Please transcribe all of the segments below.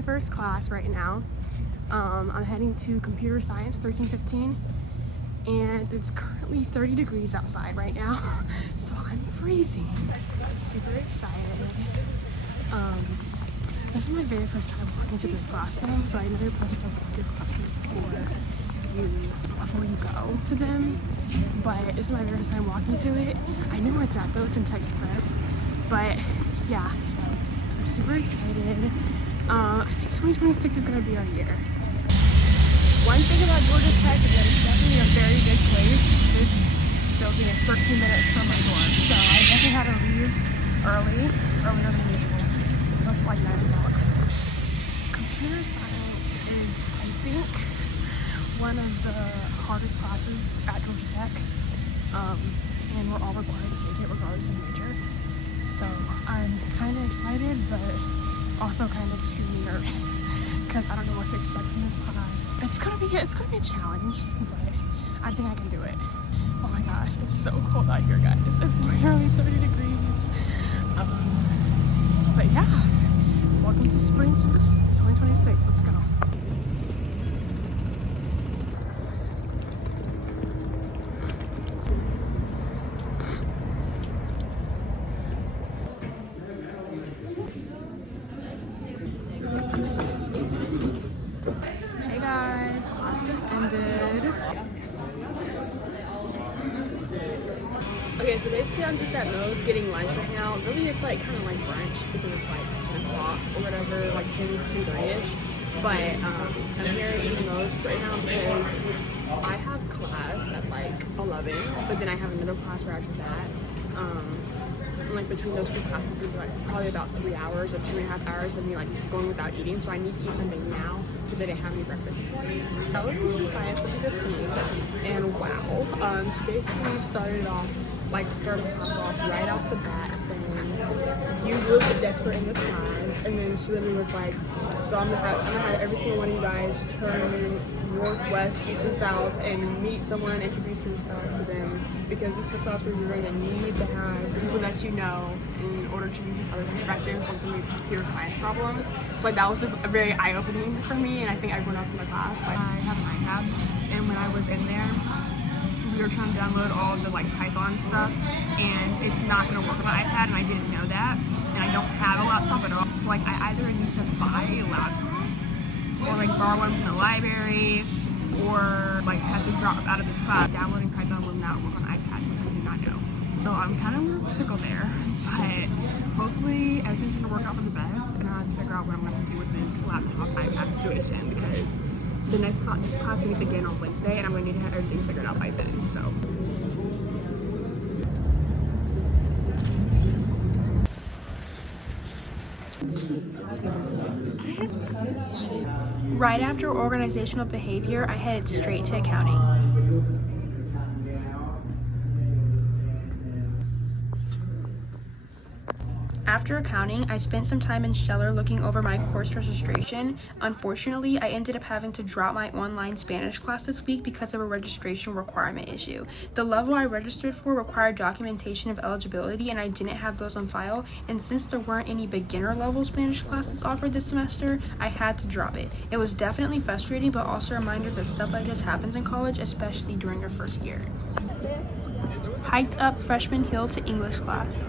my first class right now. I'm heading to Computer Science 1315, and it's currently 30 degrees outside right now, so I'm freezing. I'm super excited. This is my very first time walking to this class though, so I know you're supposed to walk your classes before you go to them, but this is my very first time walking to it. I know where it's at though, it's in Text Prep, but yeah, so I'm super excited. I think 2026 is gonna be our year. One thing about Georgia Tech is that it's definitely a very big place. This building is 13 minutes from my dorm, so I definitely had to leave earlier than usual. It's like 9 o'clock. Computer science is, I think, one of the hardest classes at Georgia Tech, and we're all required to take it regardless of major. So I'm kind of excited, but also kind of extremely nervous because I don't know what to expect from this class. It's gonna be a challenge, but I think I can do it. Oh my gosh, it's so cold out here, guys. It's literally 30 degrees. But yeah, welcome to spring semester 2026. Let's go. Hey guys, class just ended. Okay, so basically I'm just at Moe's getting lunch right now. Really it's like kind of like brunch because it's like 10 o'clock or whatever, like 10 to 3-ish. But I'm here eating Moe's right now because I have class at like 11, but then I have another class right after that. And like between those two classes would be like probably about 3 hours or 2.5 hours of me like going without eating, so I need to eat something now because I didn't have any breakfast this morning. That was computer science with the team, and wow, she basically started the class off right off the bat saying, you will get desperate in this class, and then she literally was like, so I'm gonna have every single one of you guys turn northwest, east, and south and meet someone, introduce yourself to them, because this is the class where you're going to need to have people that you know in order to use these other perspectives on some of these computer science problems. So like that was just very eye-opening for me, and I think everyone else in the class. Like, I have an iPad, and when I was in there, we were trying to download all of the like Python stuff, and it's not going to work on my iPad, and I didn't know that, and I don't have a laptop at all. So like I either need to buy a laptop or like borrow one from the library, or like have to drop out of this class. Downloading Python will not work on iPad, which I did not know. So I'm kind of in a pickle there, but hopefully everything's going to work out for the best, and I'll have to figure out what I'm going to do with this laptop iPad situation, because the next class meets again on Wednesday, and I'm going to need to have everything figured out by then, so. Right after organizational behavior, I headed straight to accounting. After accounting, I spent some time in Scheller looking over my course registration. Unfortunately, I ended up having to drop my online Spanish class this week because of a registration requirement issue. The level I registered for required documentation of eligibility, and I didn't have those on file, and since there weren't any beginner level Spanish classes offered this semester, I had to drop it. It was definitely frustrating, but also a reminder that stuff like this happens in college, especially during your first year. Hiked up Freshman Hill to English class.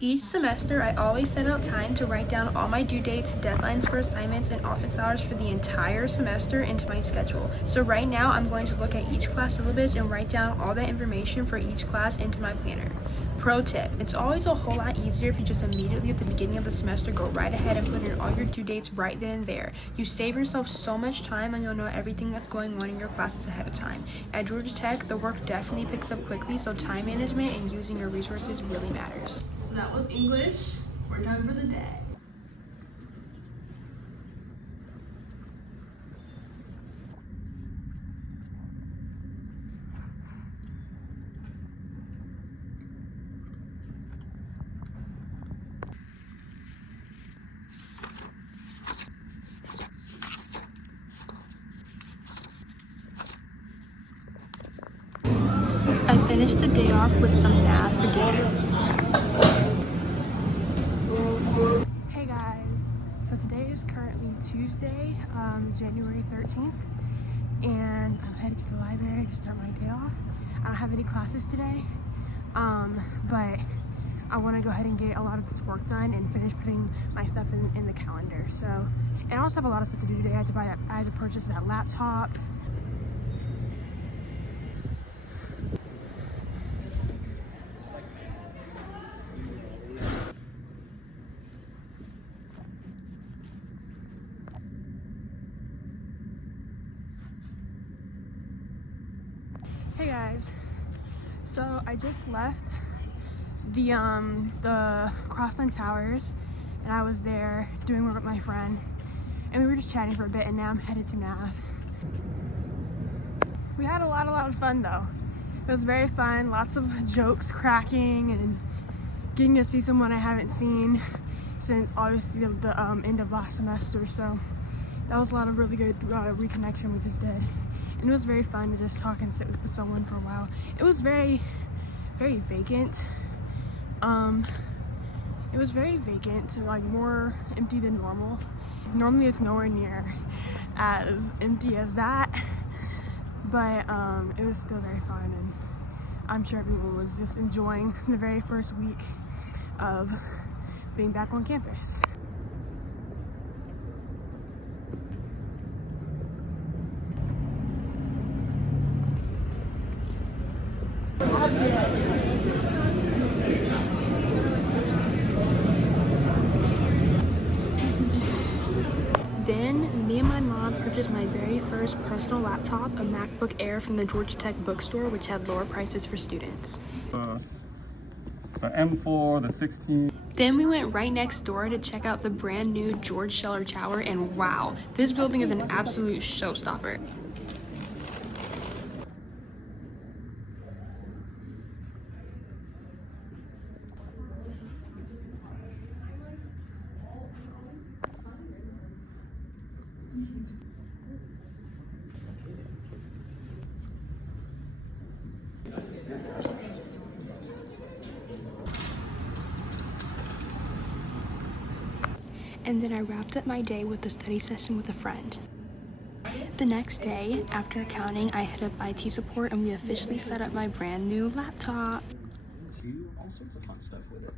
Each semester, I always set out time to write down all my due dates, deadlines for assignments, and office hours for the entire semester into my schedule. So right now, I'm going to look at each class syllabus and write down all that information for each class into my planner. Pro tip, it's always a whole lot easier if you just immediately at the beginning of the semester go right ahead and put in all your due dates right then and there. You save yourself so much time, and you'll know everything that's going on in your classes ahead of time. At Georgia Tech, the work definitely picks up quickly, so time management and using your resources really matters. So that was English. We're done for the day. I finished the day off with some math for dinner. today is currently Tuesday, January 13th, and I'm headed to the library to start my day off. I don't have any classes today, but I want to go ahead and get a lot of this work done and finish putting my stuff in the calendar. So, and I also have a lot of stuff to do today. I had to purchase that laptop. Hey guys, so I just left the Crossland Towers, and I was there doing work with my friend, and we were just chatting for a bit, and now I'm headed to math. We had a lot of fun though. It was very fun, lots of jokes cracking and getting to see someone I haven't seen since obviously the end of last semester, so that was a lot of really good reconnection we just did. And it was very fun to just talk and sit with someone for a while. It was very vacant. It was very vacant, like more empty than normal. Normally it's nowhere near as empty as that, but it was still very fun, and I'm sure everyone was just enjoying the very first week of being back on campus. Then, me and my mom purchased my very first personal laptop, a MacBook Air from the Georgia Tech bookstore, which had lower prices for students. The M4, the 16. Then we went right next door to check out the brand new George Scheller Tower, and wow, this building is an absolute showstopper. And then I wrapped up my day with a study session with a friend. The next day, after accounting, I hit up IT support and we officially set up my brand new laptop. Do all sorts of fun stuff with it.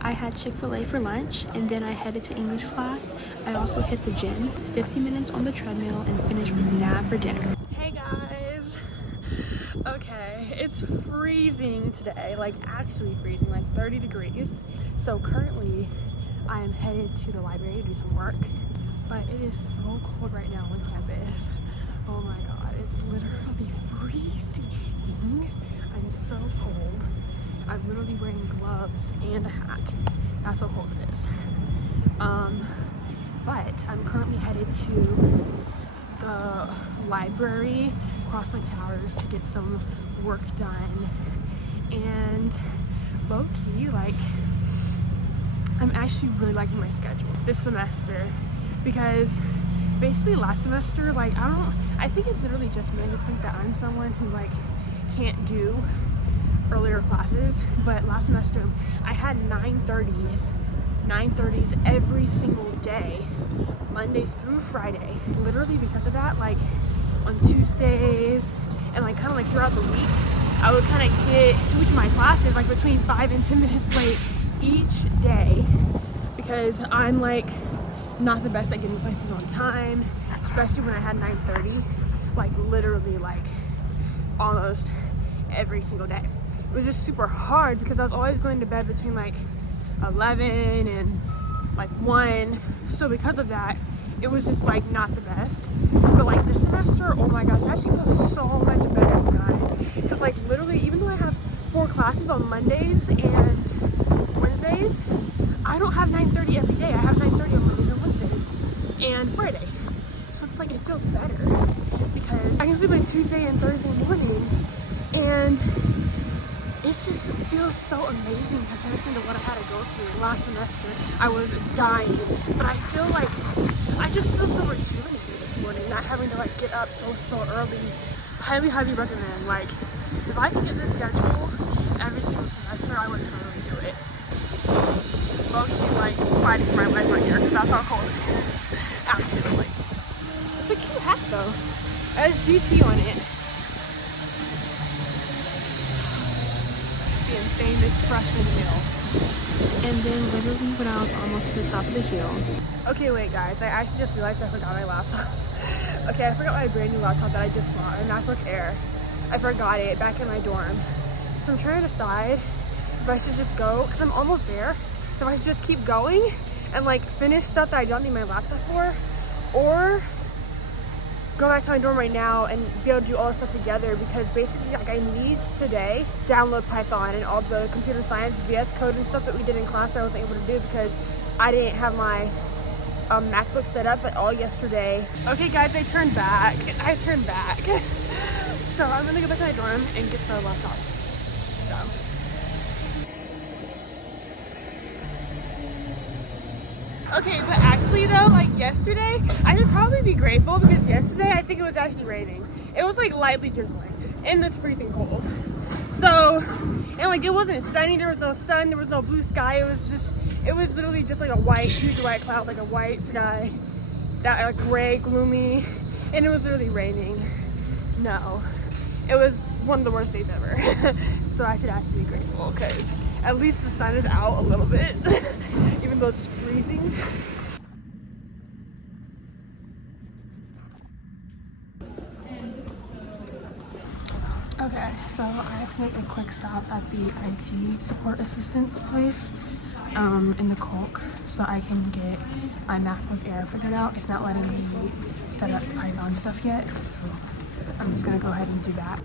I had Chick-fil-A for lunch, and then I headed to English class. I also hit the gym, 50 minutes on the treadmill, and finished with Nav for dinner. Hey guys! Okay, it's freezing today, like actually freezing, like 30 degrees. So currently, I am headed to the library to do some work, but it is so cold right now on campus. Oh my god, it's literally freezing. I'm so cold. I'm literally wearing gloves and a hat. That's how cold it is. But I'm currently headed to the library, Crossland Towers, to get some work done. And low-key, like, I'm actually really liking my schedule this semester, because basically last semester, like, I think it's literally just me. I just think that I'm someone who, like, can't do earlier classes, but last semester I had 9:30s every single day, Monday through Friday. Literally because of that, like on Tuesdays and like kind of like throughout the week, I would kind of get to each of my classes like between 5 and 10 minutes late each day, because I'm like not the best at getting places on time, especially when I had 9:30, like literally like almost every single day. It was just super hard because I was always going to bed between like 11 and like 1. So because of that, it was just like not the best. But like this semester, oh my gosh, I actually feel so much better, you guys. Because like literally, even though I have 4 classes on Mondays and Wednesdays, I don't have 9:30 every day. I have 9:30 on Mondays and Wednesdays and Friday. So it's like, it feels better because I can sleep on Tuesday and Thursday morning, and it just feels so amazing in comparison to what I had to go through last semester. I was dying, but I feel like I just feel so rejuvenated this morning, not having to like get up so early. Highly recommend. Like, if I could get this schedule every single semester, I would totally do it. low-key like fighting for my life right here because that's how cold it is. Actually. It's a cute hat though. It has GT on it. The famous freshman hill. And then literally when I was almost to the top of the hill. Okay, wait guys, I actually just realized I forgot my laptop. Okay, I forgot my brand new laptop that I just bought, a MacBook Air. I forgot it back in my dorm. So I'm trying to decide if I should just go, because I'm almost there, if I should just keep going and like finish stuff that I don't need my laptop for, or go back to my dorm right now and be able to do all this stuff together, because basically like I need today download Python and all the computer science VS Code and stuff that we did in class that I wasn't able to do because I didn't have my MacBook set up at all yesterday. Okay guys, I turned back. So I'm gonna go back to my dorm and get the laptop. So. Okay, but actually though, like yesterday, I should probably be grateful because yesterday I think it was actually raining. It was like lightly drizzling in this freezing cold. So, and like it wasn't sunny, there was no sun, there was no blue sky, it was literally just like a white, huge white cloud, like a white sky, that like gray, gloomy, and it was literally raining. No, it was one of the worst days ever. So I should actually be grateful because at least the sun is out a little bit, even though it's freezing. Okay, so I had to make a quick stop at the IT support assistance place in the Colk so I can get my MacBook Air figured out. It's not letting me set up Python stuff yet, so I'm just gonna go ahead and do that.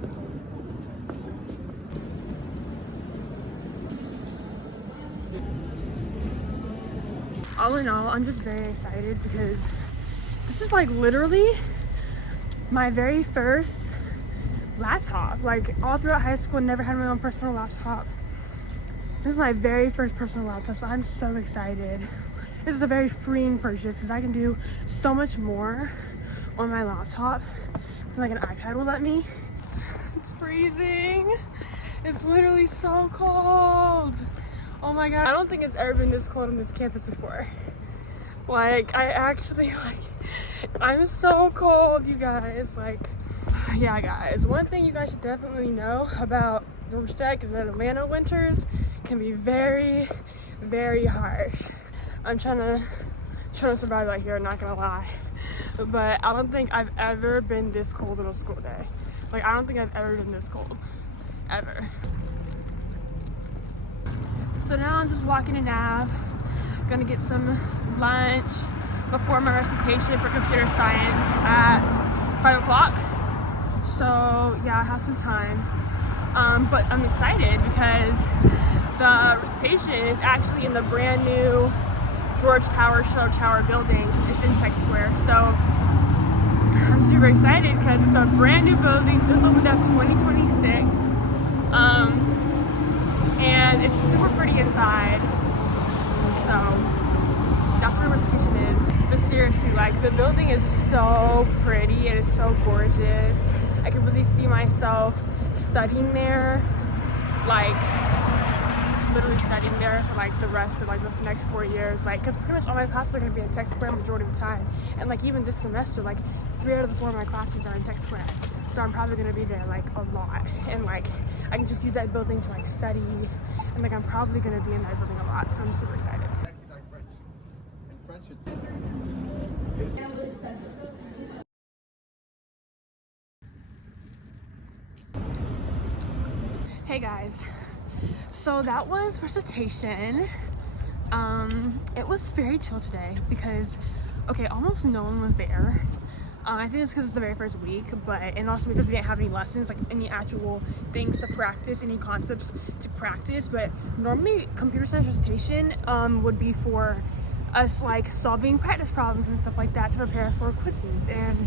All in all, I'm just very excited because this is like literally my very first laptop. Like all throughout high school, never had my own personal laptop. This is my very first personal laptop, so I'm so excited. This is a very freeing purchase because I can do so much more on my laptop than like an iPad will let me. It's freezing. It's literally so cold. Oh my god, I don't think it's ever been this cold on this campus before. Like, I actually, I'm so cold, you guys. Like, yeah, guys, one thing you guys should definitely know about Georgia Tech is that Atlanta winters can be very, very harsh. I'm trying to survive out here, not gonna lie. But I don't think I've ever been this cold on a school day. Like, I don't think I've ever been this cold, ever. So now I'm just walking to Nav, gonna get some lunch before my recitation for computer science at 5 o'clock. So yeah, I have some time. But I'm excited because the recitation is actually in the brand new George Tower Show Tower building. It's in Tech Square. So I'm super excited because it's a brand new building, just opened up 2026. And it's super pretty inside, so that's where the recitation is. But seriously, like, the building is so pretty, it is so gorgeous. I can really see myself studying there, like literally studying there for like the rest of like the next 4 years, like, because pretty much all my classes are going to be in Tech Square majority of the time, and like even this semester, like 3 out of the 4 of my classes are in Tech Square, so I'm probably going to be there like a lot, and like I can just use that building to like study, and like I'm probably going to be in that building a lot, so I'm super excited. Hey guys, so that was recitation. It was very chill today because, okay, almost no one was there. I think it's because it's the very first week, and also because we didn't have any lessons, like any actual things to practice, any concepts to practice. But normally computer science recitation would be for us like solving practice problems and stuff like that to prepare for quizzes and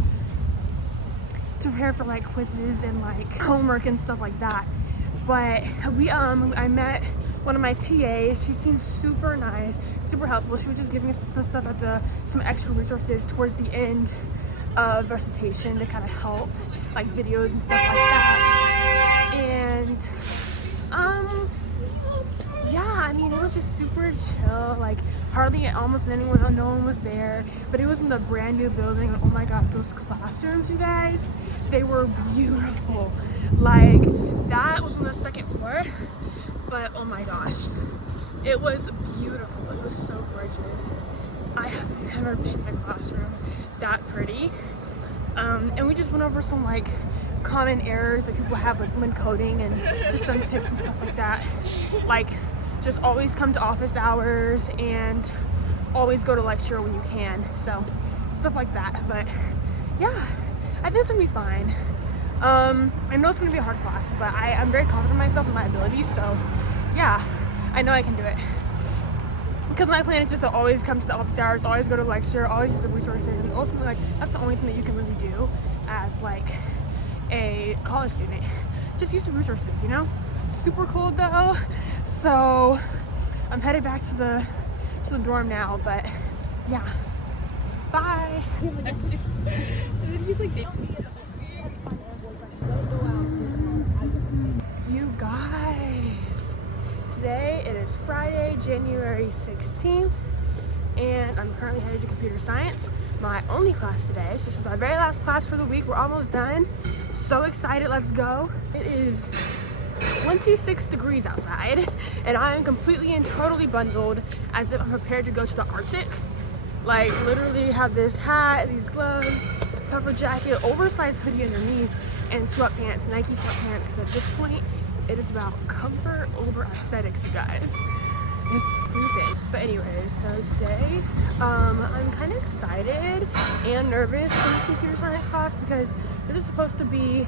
like homework and stuff like that. But I met one of my TAs. She seemed super nice, super helpful. She was just giving us some stuff at some extra resources towards the end of recitation to kind of help, like videos and stuff like that. And yeah, I mean, it was just super chill. Like, hardly almost anyone, no one was there. But it was in the brand new building. Oh my god, those classrooms, you guys, they were beautiful. Like, that was on the second floor. But oh my gosh, it was beautiful. It was so gorgeous. I have never been in a classroom that pretty. And we just went over some like common errors that people have like when coding, and just some tips and stuff like that. Like, just always come to office hours and always go to lecture when you can. So stuff like that. But yeah, I think it's gonna be fine. I know it's gonna be a hard class, but I'm very confident in myself and my abilities. So yeah, I know I can do it. Because my plan is just to always come to the office hours, always go to lecture, always use the resources, and ultimately, like, that's the only thing that you can really do as like a college student. Just use the resources, you know? It's super cold though, so I'm headed back to the dorm now. But yeah, bye. He's like, you guys. Today it is Friday, January 16th, and I'm currently headed to computer science, my only class today. So this is my very last class for the week. We're almost done. So excited, let's go. It is 26 degrees outside, and I am completely and totally bundled as if I'm prepared to go to the Arctic. Like, literally have this hat, these gloves, puffer jacket, oversized hoodie underneath, and sweatpants, Nike sweatpants, because at this point, it is about comfort over aesthetics, you guys. It's just freezing. But anyways, so today, I'm kind of excited and nervous for this computer science class, because this is supposed to be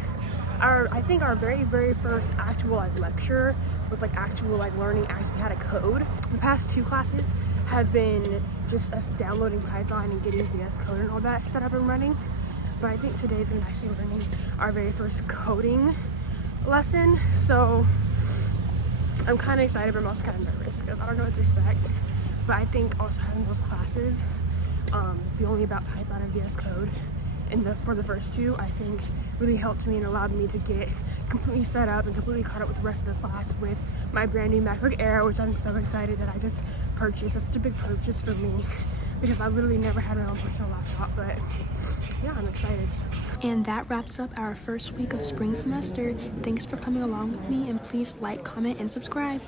I think our very, very first actual like lecture with like actual like learning actually how to code. The past two classes have been just us downloading Python and getting VS Code and all that set up and running. But I think today's gonna be actually learning our very first coding lesson. So I'm kind of excited, but I'm also kind of nervous because I don't know what to expect. But I think also having those classes be only about Python and VS Code for the first two, I think really helped me and allowed me to get completely set up and completely caught up with the rest of the class with my brand new MacBook Air, which I'm so excited that I just purchased. That's such a big purchase for me because I literally never had my own personal laptop, but yeah, I'm excited. And that wraps up our first week of spring semester. Thanks for coming along with me, and please like, comment, and subscribe.